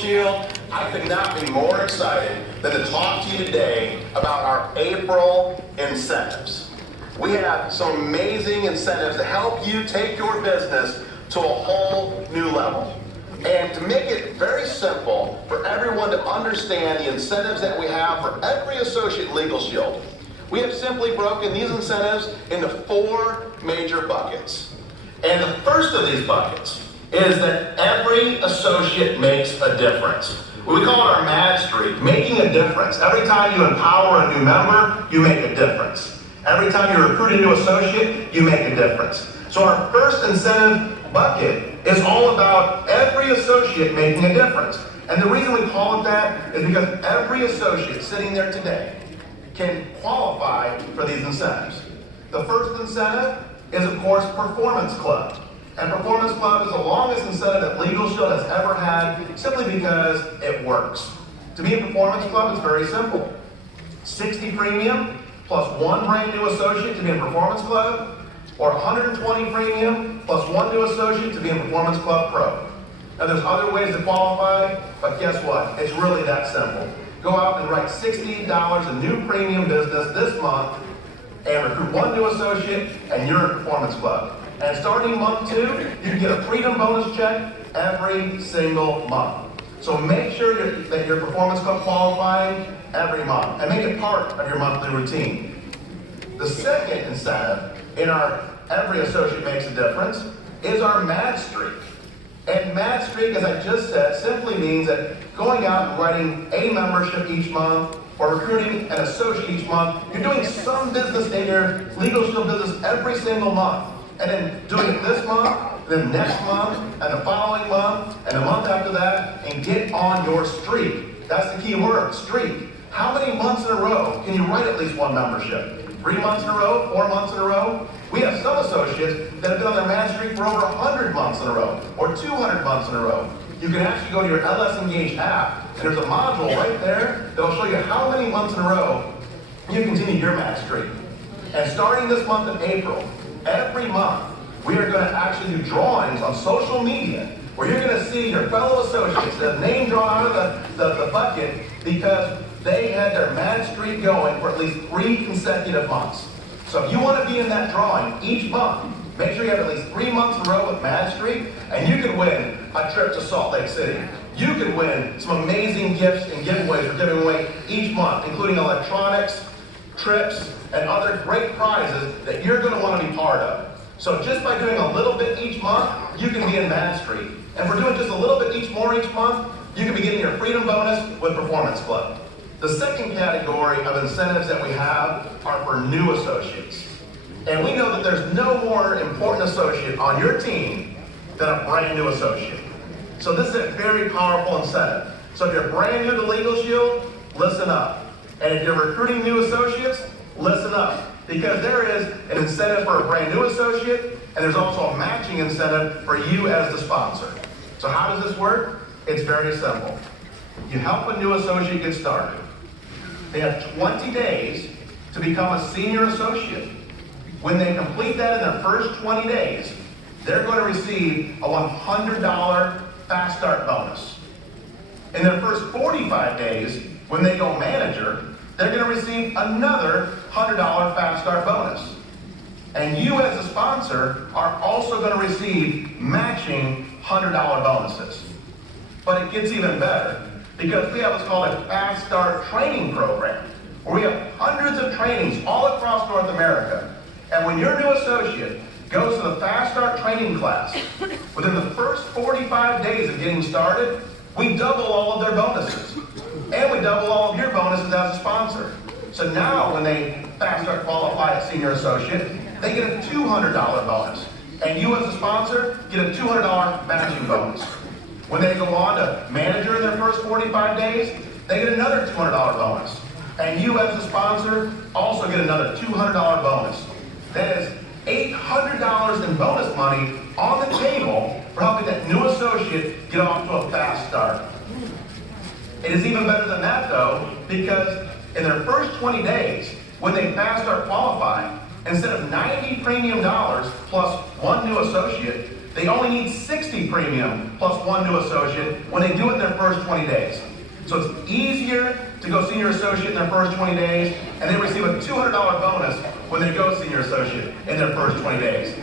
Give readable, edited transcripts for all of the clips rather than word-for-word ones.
Shield, I could not be more excited than to talk to you today about our April incentives. We have some amazing incentives to help you take your business to a whole new level. And to make it very simple for everyone to understand the incentives that we have for every associate in Legal Shield, we have simply broken these incentives into 4 major buckets. And the first of these buckets is that every associate makes a difference. We call it our MAD streak, making a difference. Every time you empower a new member, you make a difference. Every time you recruit a new associate, you make a difference. So our first incentive bucket is all about every associate making a difference. And the reason we call it that is because every associate sitting there today can qualify for these incentives. The first incentive is, of course, Performance Club. And Performance Club is the longest incentive that Legal Shield has ever had, simply because it works. To be a Performance Club is very simple. 60 premium plus 1 brand new associate to be in Performance Club, or 120 premium plus 1 new associate to be in Performance Club Pro. Now there's other ways to qualify, but guess what? It's really that simple. Go out and write $60 in new premium business this month and recruit 1 new associate and you're in Performance Club. And starting month 2, you can get a freedom bonus check every single month. So make sure that you're Performance Club qualifying every month and make it part of your monthly routine. The second incentive in our Every Associate Makes a Difference is our MAD streak. And MAD streak, as I just said, simply means that going out and writing a membership each month or recruiting an associate each month, you're doing some business in your Legal Shield business every single month. And then doing it this month, then next month, and the following month, and the month after that, and get on your streak. That's the key word, streak. How many months in a row can you write at least 1 membership? 3 months in a row? 4 months in a row? We have some associates that have been on their MAD streak for over 100 months in a row, or 200 months in a row. You can actually go to your LS Engage app, and there's a module right there that'll show you how many months in a row you continue your MAD streak. And starting this month in April, every month, we are going to actually do drawings on social media where you're going to see your fellow associates, the name drawn out of the bucket because they had their MAD streak going for at least 3 consecutive months. So if you want to be in that drawing each month, make sure you have at least 3 months in a row with MAD streak, and you can win a trip to Salt Lake City. You can win some amazing gifts and giveaways we're giving away each month, including electronics, trips, and other great prizes that you're going to want to be part of. So just by doing a little bit each month, you can be in MAD streak. And if we're doing just a little bit each month, you can be getting your freedom bonus with Performance Club. The second category of incentives that we have are for new associates. And we know that there's no more important associate on your team than a brand new associate. So this is a very powerful incentive. So if you're brand new to Legal Shield, listen up. And if you're recruiting new associates, listen up. Because there is an incentive for a brand new associate, and there's also a matching incentive for you as the sponsor. So how does this work? It's very simple. You help a new associate get started. They have 20 days to become a senior associate. When they complete that in their first 20 days, they're going to receive a $100 Fast Start bonus. In their first 45 days, when they go manager, they're going to receive another $100 Fast Start bonus. And you as a sponsor are also going to receive matching $100 bonuses. But it gets even better, because we have what's called a Fast Start training program, where we have hundreds of trainings all across North America. And when your new associate goes to the Fast Start training class, within the first 45 days of getting started, we double all of their bonuses. And we double all of your bonuses as a sponsor. So now when they Fast Start qualify as senior associate, they get a $200 bonus. And you as a sponsor get a $200 matching bonus. When they go on to manager in their first 45 days, they get another $200 bonus. And you as a sponsor also get another $200 bonus. That is $800 in bonus money on the table for helping that new associate get off to a fast start. It is even better than that though, because in their first 20 days, when they Fast Start qualify, instead of $90 premium plus 1 new associate, they only need 60 premium plus 1 new associate when they do it in their first 20 days. So it's easier to go senior associate in their first 20 days, and they receive a $200 bonus when they go senior associate in their first 20 days.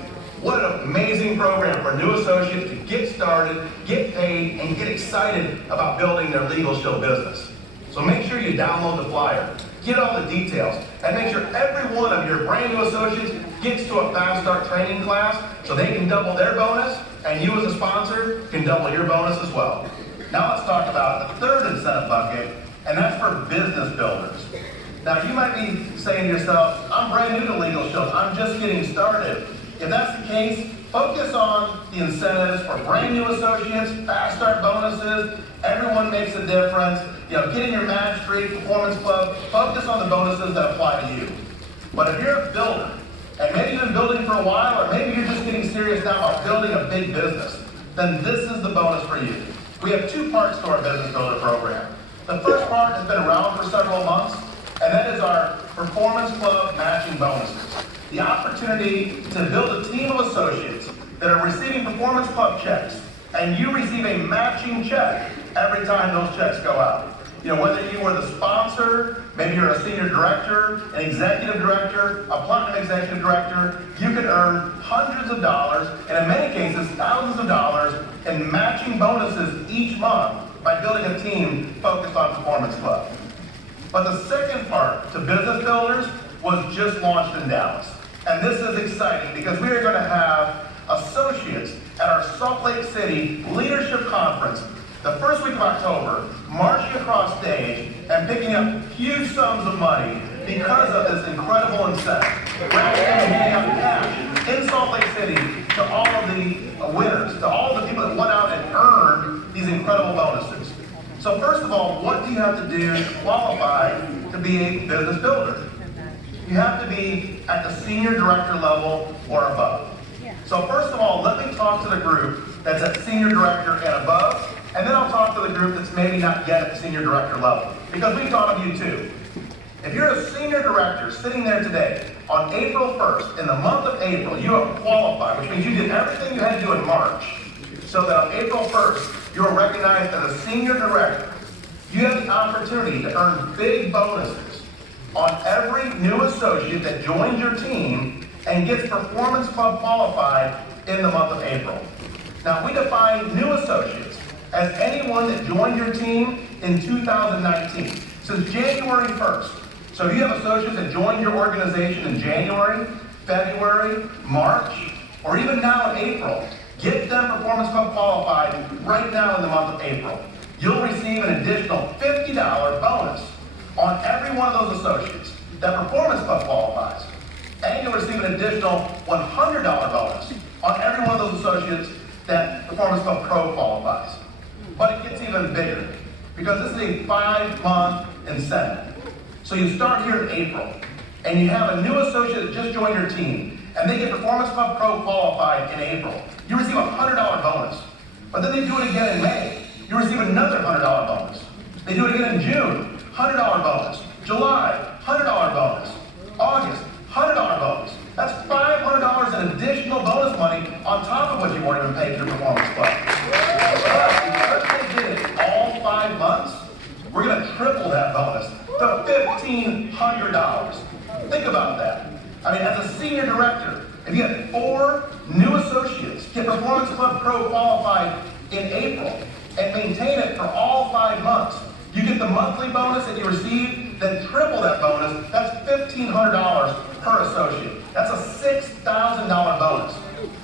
What an amazing program for new associates to get started, get paid, and get excited about building their Legal Shield business. So make sure you download the flyer, get all the details, and make sure every one of your brand new associates gets to a Fast Start training class so they can double their bonus, and you as a sponsor can double your bonus as well. Now let's talk about the third incentive bucket, and that's for business builders. Now you might be saying to yourself, I'm brand new to Legal Shield, I'm just getting started. If that's the case, focus on the incentives for brand new associates, Fast Start bonuses, everyone makes a difference. Getting your Match 3 Performance Club, focus on the bonuses that apply to you. But if you're a builder, and maybe you've been building for a while, or maybe you're just getting serious now about building a big business, then this is the bonus for you. We have 2 parts to our Business Builder program. The first part has been around for several months, and that is our Performance Club matching bonuses. The opportunity to build a team of associates that are receiving Performance Club checks, and you receive a matching check every time those checks go out. Whether you were the sponsor, maybe you're a senior director, an executive director, a platinum executive director, you can earn hundreds of dollars, and in many cases, thousands of dollars in matching bonuses each month by building a team focused on Performance Club. But the second part to Business Builders was just launched in Dallas. And this is exciting because we are going to have associates at our Salt Lake City Leadership Conference the first week of October, marching across stage and picking up huge sums of money because of this incredible incentive. We're actually handing out cash in Salt Lake City to all of the winners, to all the people that went out and earned these incredible bonuses. So first of all, what do you have to do to qualify to be a business builder? You have to be at the senior director level or above. So first of all, let me talk to the group that's at senior director and above, and then I'll talk to the group that's maybe not yet at the senior director level, because we've thought of you too. If you're a senior director sitting there today, on April 1st, in the month of April, you have qualified, which means you did everything you had to do in March, so that on April 1st, you are recognized as a senior director. You have the opportunity to earn big bonuses on every new associate that joins your team and gets Performance Club qualified in the month of April. Now, we define new associates as anyone that joined your team in 2019, since January 1st. So if you have associates that joined your organization in January, February, March, or even now in April, get them Performance Club qualified right now in the month of April. You'll receive an additional $50 bonus on every one of those associates that Performance Club qualifies. And you'll receive an additional $100 bonus on every one of those associates that Performance Club Pro qualifies. But it gets even bigger, because this is a 5-month incentive. So you start here in April, and you have a new associate that just joined your team, and they get Performance Club Pro qualified in April. You receive a $100 bonus. But then they do it again in May. You receive another $100 bonus. They do it again in June, $100 bonus. July, $100 bonus. August, $100 bonus. That's $500 in additional bonus money on top of what you've already been paid through Performance Club. Because they did it all 5 months, we're going to triple that bonus to $1,500. Think about that. I mean, as a senior director, if you had 4 new associates get Performance Club Pro qualified in April and maintain it for all 5 months, you get the monthly bonus that you receive, then triple that bonus. That's $1,500 per associate. That's a $6,000 bonus.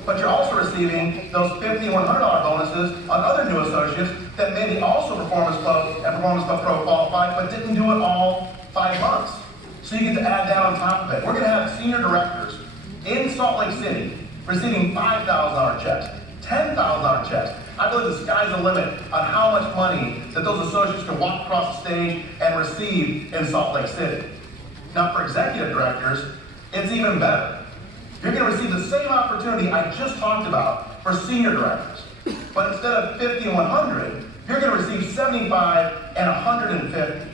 But you're also receiving those $50 and $100 bonuses on other new associates that maybe also Performance Club and Performance Club Pro qualified, but didn't do it all 5 months. So you get to add that on top of it. We're going to have senior directors in Salt Lake City receiving $5,000 checks, $10,000 checks. I believe the sky's the limit on how much money that those associates can walk across the stage and receive in Salt Lake City. Now, for executive directors, it's even better. You're going to receive the same opportunity I just talked about for senior directors. But instead of 50 and 100, you're going to receive 75 and 150.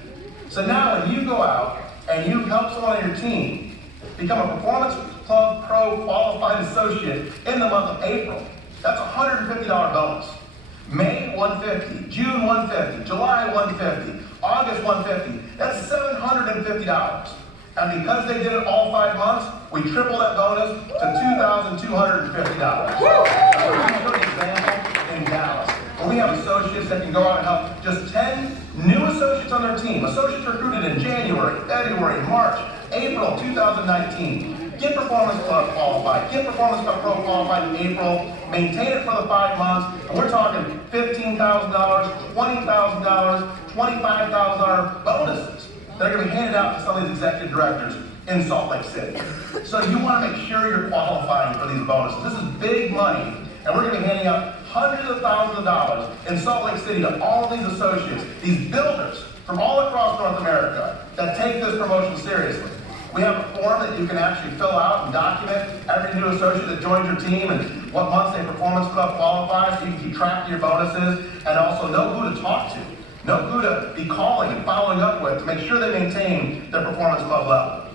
So now when you go out and you help someone on your team become a Performance Club Pro qualified associate in the month of April, That's a $150 bonus. May, $150, June, $150, July, $150, August, $150. That's $750. And because they did it all 5 months, we tripled that bonus to $2,250. I'll show you an example in Dallas, where we have associates that can go out and help just 10 new associates on their team. Associates recruited in January, February, March, April 2019. Get Performance Club qualified, get Performance Club Pro qualified in April, maintain it for the 5 months, and we're talking $15,000, $20,000, $25,000 bonuses that are going to be handed out to some of these executive directors in Salt Lake City. So you want to make sure you're qualifying for these bonuses. This is big money, and we're going to be handing out hundreds of thousands of dollars in Salt Lake City to all of these associates, these builders from all across North America that take this promotion seriously. We have a form that you can actually fill out and document every new associate that joins your team and what months they Performance Club qualifies, so you can keep track of your bonuses and also know who to talk to, know who to be calling and following up with to make sure they maintain their Performance Club level.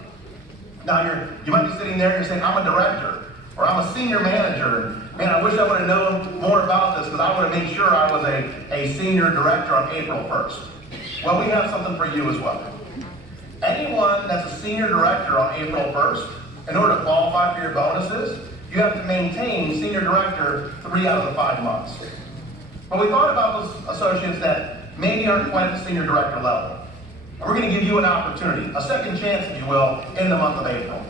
Now you might be sitting there and you're saying, I'm a director or I'm a senior manager. Man, I wish I would have known more about this because I would have made sure I was a senior director on April 1st. Well, we have something for you as well. Anyone that's a senior director on April 1st, in order to qualify for your bonuses, you have to maintain senior director 3 out of the 5 months. But we thought about those associates that maybe aren't quite at the senior director level. And we're going to give you an opportunity, a second chance, if you will, in the month of April.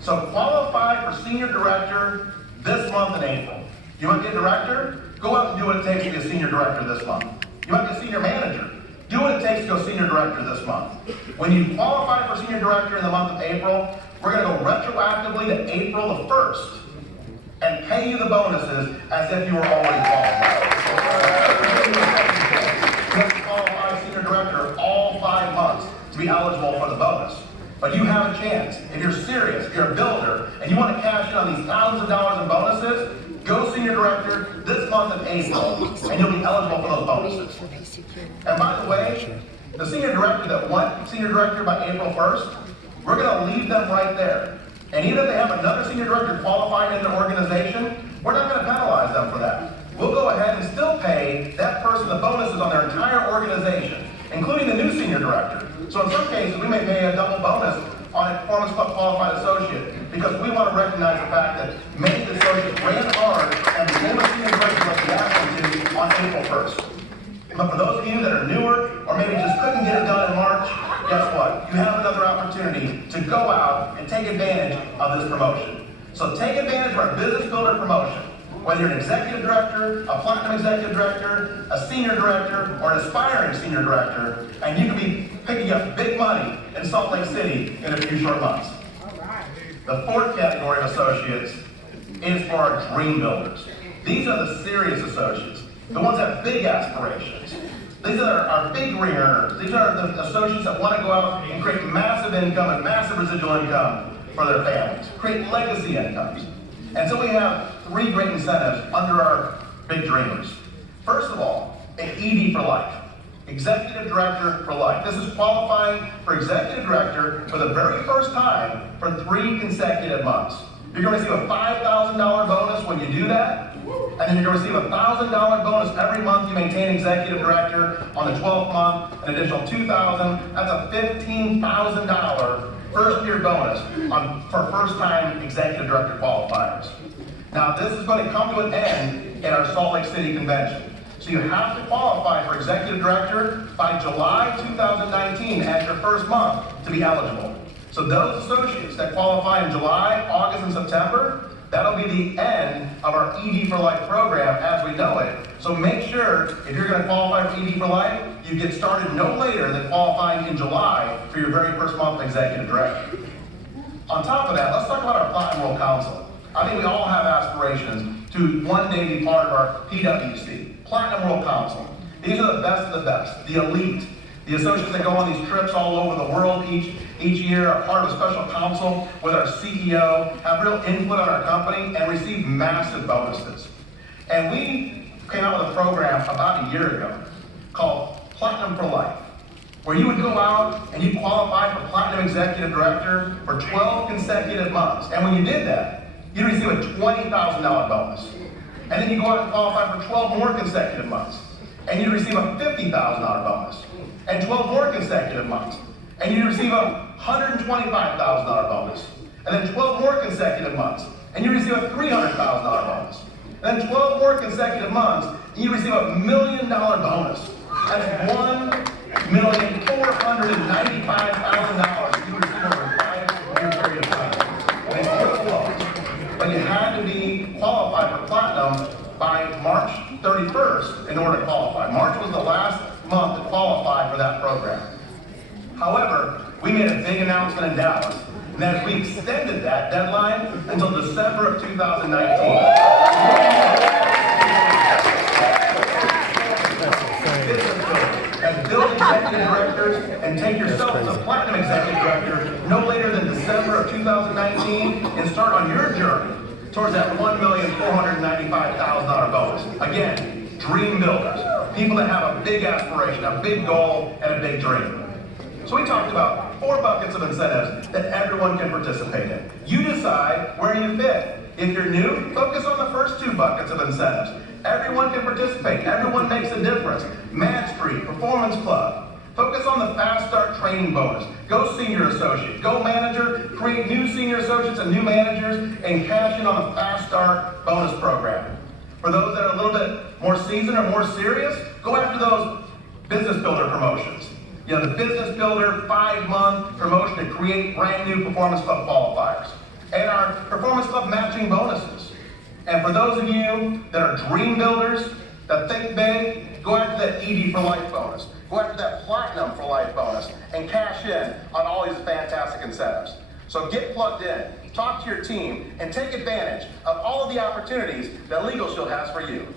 So qualify for senior director this month in April. You want to be a director? Go out and do what it takes to be a senior director this month. You want to be a senior manager? Do what it takes to go senior director this month. When you qualify for senior director in the month of April, we're going to go retroactively to April the 1st and pay you the bonuses as if you were already qualified. You have to qualify senior director all 5 months to be eligible for the bonus. But you have a chance. If you're serious, if you're a builder, and you want to cash in on these thousands of dollars in bonuses, go senior director this month of April, and you'll be eligible for those bonuses. And by the way, the senior director that went senior director by April 1st, we're going to leave them right there. And even if they have another senior director qualified in their organization, we're not going to penalize them for that. We'll go ahead and still pay that person the bonuses on their entire organization, including the new senior director. So in some cases, we may pay a double bonus on a Performance Club qualified associate because we want to recognize the fact that many of the associates ran hard and became a senior director like we asked them to on April 1st. But for those of you that are newer or maybe just couldn't get it done in March, guess what? You have another opportunity to go out and take advantage of this promotion. So take advantage of our Business Builder promotion. Whether you're an executive director, a platinum executive director, a senior director, or an aspiring senior director, and you can be picking up big money in Salt Lake City in a few short months. The fourth category of associates is for our dream builders. These are the serious associates, the ones that have big aspirations. These are our big ring earners. These are the associates that want to go out and create massive income and massive residual income for their families, create legacy incomes. And so we have 3 great incentives under our big dreamers. First of all, an ED for life, Executive Director for life. This is qualifying for Executive Director for the very first time for 3 consecutive months. You're going to receive a $5,000 bonus when you do that, and then you're going to receive a $1,000 bonus every month you maintain Executive Director on the 12th month, an additional $2,000. That's a $15,000 first-year bonus for first-time Executive Director qualifiers. Now, this is going to come to an end in our Salt Lake City convention. So you have to qualify for Executive Director by July 2019 as your first month to be eligible. So those associates that qualify in July, August, and September, that'll be the end of our ED for Life program as we know it. So make sure, if you're going to qualify for ED for Life, you get started no later than qualifying in July for your very first month of Executive Director. On top of that, let's talk about our Platinum World Council. I think we all have aspirations to one day be part of our PWC, Platinum World Council. These are the best of the best, the elite. The associates that go on these trips all over the world each year are part of a special council with our CEO, have real input on our company, and receive massive bonuses. And we came out with a program about a year ago called Platinum for Life, where you would go out and you qualify for Platinum Executive Director for 12 consecutive months. And when you did that, you'd receive a $20,000 bonus. And then you go out and qualify for 12 more consecutive months, and you receive a $50,000 bonus. And 12 more consecutive months, and you receive a $125,000 bonus. And then 12 more consecutive months, and you receive a $300,000 bonus. And then 12 more consecutive months, and you receive a $1 million bonus. That's $1,495,000 you receive over a 5-year period of time. And it's real close. But you had to be qualified for platinum by March 31st in order to qualify. March was the last month to qualify for that program. However, we made a big announcement in Dallas, and that is we extended that deadline until December of 2019. As build executive directors and take yourself as a platinum executive director no later than December of 2019 and start on your journey towards that $1,495,000 bonus. Again, dream builders, people that have a big aspiration, a big goal, and a big dream. So we talked about 4 buckets of incentives that everyone can participate in. You decide where you fit. If you're new, focus on the first 2 buckets of incentives. Everyone can participate. Everyone makes a difference. Match Street, Performance Club. Focus on the Fast Start training bonus. Go senior associate, go manager, create new senior associates and new managers, and cash in on the Fast Start bonus program. For those that are a little bit more seasoned or more serious, go after those business builder promotions. You know, the business builder 5-month promotion to create brand new Performance Club qualifiers. And our Performance Club matching bonuses. And for those of you that are dream builders, that think big, go after that ED for Life bonus. Go after that Platinum for Life bonus and cash in on all these fantastic incentives. So get plugged in, talk to your team, and take advantage of all of the opportunities that Legal Shield has for you.